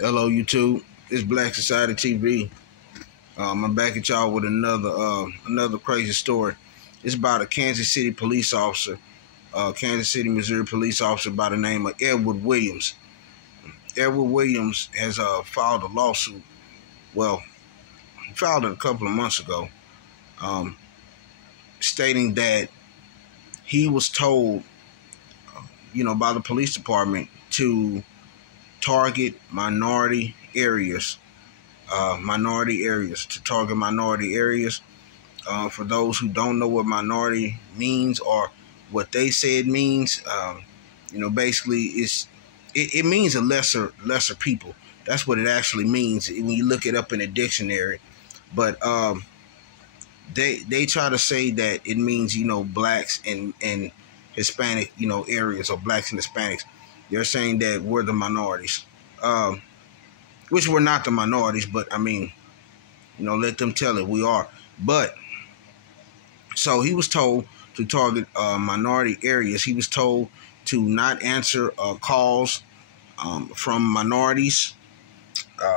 Hello, YouTube. It's Black Society TV. I'm back at y'all with another crazy story. It's about a Kansas City police officer, Kansas City, Missouri police officer by the name of Edward Williams. Edward Williams has filed a lawsuit. Well, he filed it a couple of months ago, stating that he was told, by the police department to target minority areas. To target minority areas. For those who don't know what minority means or what they say it means, basically it means a lesser people. That's what it actually means when you look it up in a dictionary. But they try to say that it means blacks and Hispanic areas, or blacks and Hispanics. They're saying that we're the minorities. Which we're not the minorities, but I mean, let them tell it, we are. But so he was told to target minority areas. He was told to not answer calls from minorities.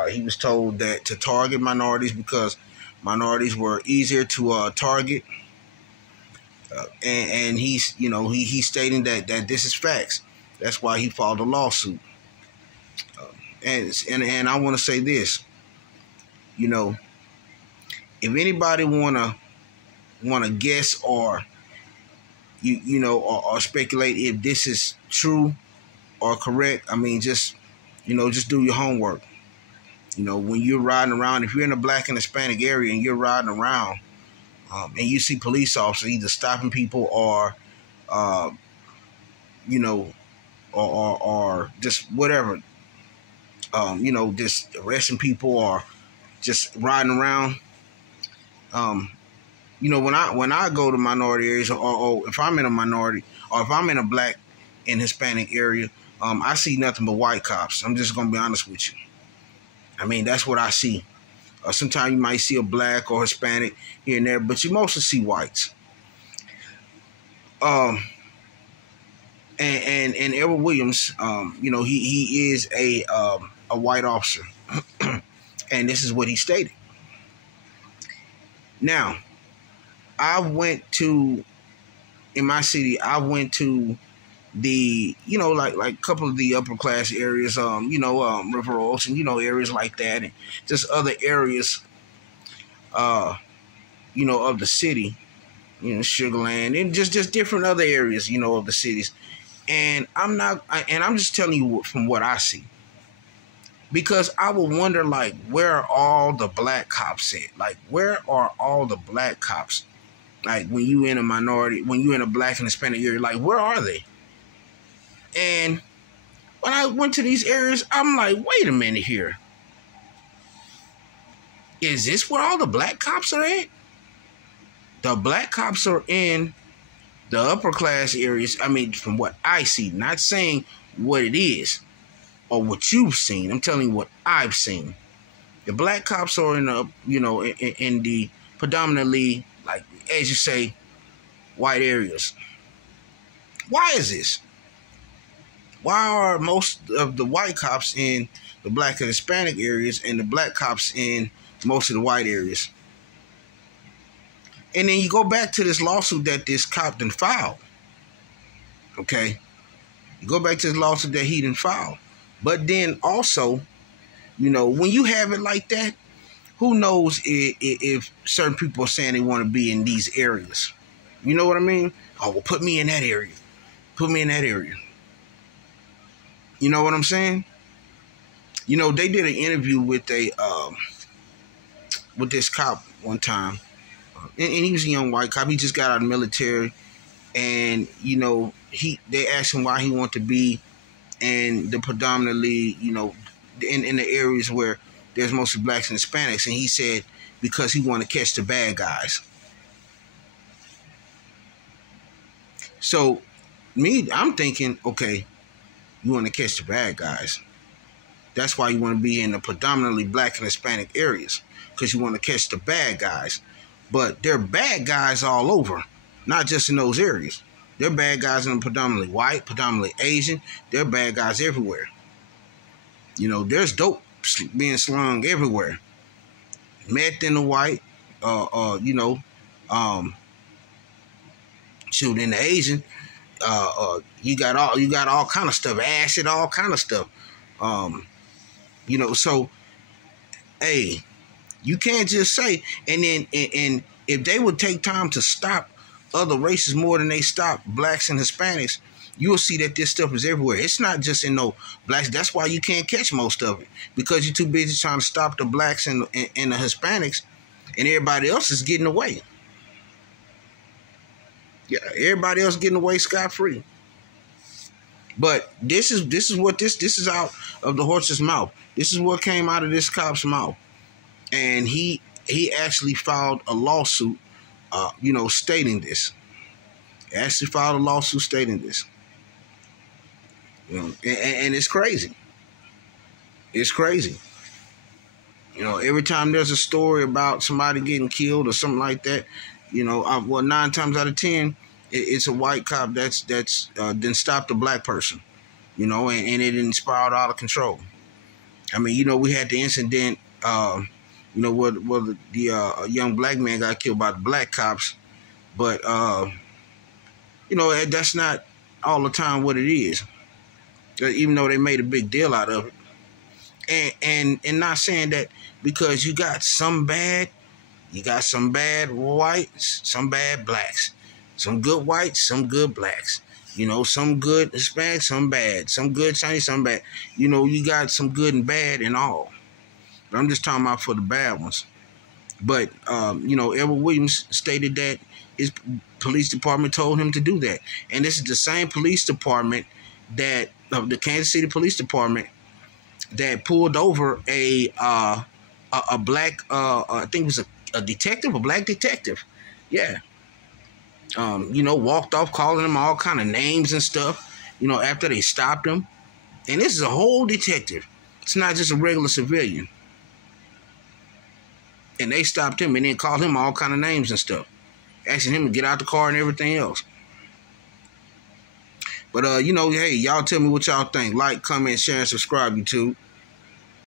He was told that to target minorities because minorities were easier to target. And he's stating that this is facts. That's why he filed a lawsuit. And I want to say this, if anybody wanna guess or or speculate if this is true or correct, I mean just do your homework. When you're riding around, if you're in a black and Hispanic area and you're riding around, and you see police officers either stopping people or or just whatever. Just arresting people or just riding around. When I go to minority areas, or if I'm in a minority, or if I'm in a black and Hispanic area, I see nothing but white cops. I'm just gonna be honest with you. I mean, that's what I see. Sometimes you might see a black or Hispanic here and there, but you mostly see whites. And Edward Williams, he is a white officer, and this is what he stated. Now, in my city, I went to the, like a couple of the upper class areas, River Ocean, areas like that, and just other areas, of the city, Sugarland, and just different other areas, of the cities. And I'm just telling you from what I see. Because I would wonder, where are all the black cops at? Like, where are all the black cops? Like, when you in a minority, when you in a black and Hispanic area, where are they? And when I went to these areas, I'm like, wait a minute here. Is this where all the black cops are at? The black cops are in the upper class areas. I mean, from what I see, not saying what it is or what you've seen. I'm telling you what I've seen. The black cops are in the predominantly, as you say, white areas. Why is this? Why are most of the white cops in the black and Hispanic areas and the black cops in most of the white areas? And then you go back to this lawsuit that this cop done filed. Okay? You go back to this lawsuit that he done filed. But then also, when you have it like that, who knows if certain people are saying they want to be in these areas. You know what I mean? Oh, well, put me in that area. Put me in that area. You know what I'm saying? They did an interview with this cop one time. And he was a young white cop. He just got out of the military. And, they asked him why he wanted to be in the predominantly, in the areas where there's mostly blacks and Hispanics. And he said because he wanted to catch the bad guys. So, I'm thinking, okay, you want to catch the bad guys. That's why you want to be in the predominantly black and Hispanic areas. Because you want to catch the bad guys. But there are bad guys all over, not just in those areas. There are bad guys in the predominantly white, predominantly Asian. There are bad guys everywhere. There's dope being slung everywhere. Meth in the white, you know, shoot, in the Asian, you got all kind of stuff, acid, all kind of stuff. You know, so hey, you can't just say, and then and if they would take time to stop other races more than they stop blacks and Hispanics, you'll see that this stuff is everywhere. It's not just in no blacks. That's why you can't catch most of it, because you're too busy trying to stop the blacks and the Hispanics, and everybody else is getting away. Yeah, everybody else getting away scot-free. But this is what this is out of the horse's mouth. This is what came out of this cop's mouth, and he actually filed a lawsuit, you know, stating this. He actually filed a lawsuit stating this. You know, and it's crazy. It's crazy. You know, every time there's a story about somebody getting killed or something like that, you know, well, 9 times out of 10, it's a white cop that's then stopped a black person. You know, and it spiraled out of control. I mean, you know, we had the incident, you know, where the young black man got killed by the black cops, but you know, that's not all the time what it is. Even though they made a big deal out of it, and not saying that because you got some bad whites, some bad blacks, some good whites, some good blacks. You know, some good Hispanic, some bad, some good Chinese, some bad. You know, you got some good and bad and all. But I'm just talking about for the bad ones. But you know, Edward Williams stated that his police department told him to do that, and this is the same police department that the Kansas City Police Department that pulled over a black, I think it was a detective, a black detective. Yeah. You know, walked off calling them all kind of names and stuff, you know, after they stopped him. And this is a whole detective. It's not just a regular civilian. And they stopped him and then called him all kind of names and stuff, asking him to get out the car and everything else. But, you know, hey, y'all tell me what y'all think. Like, comment, share, and subscribe, YouTube.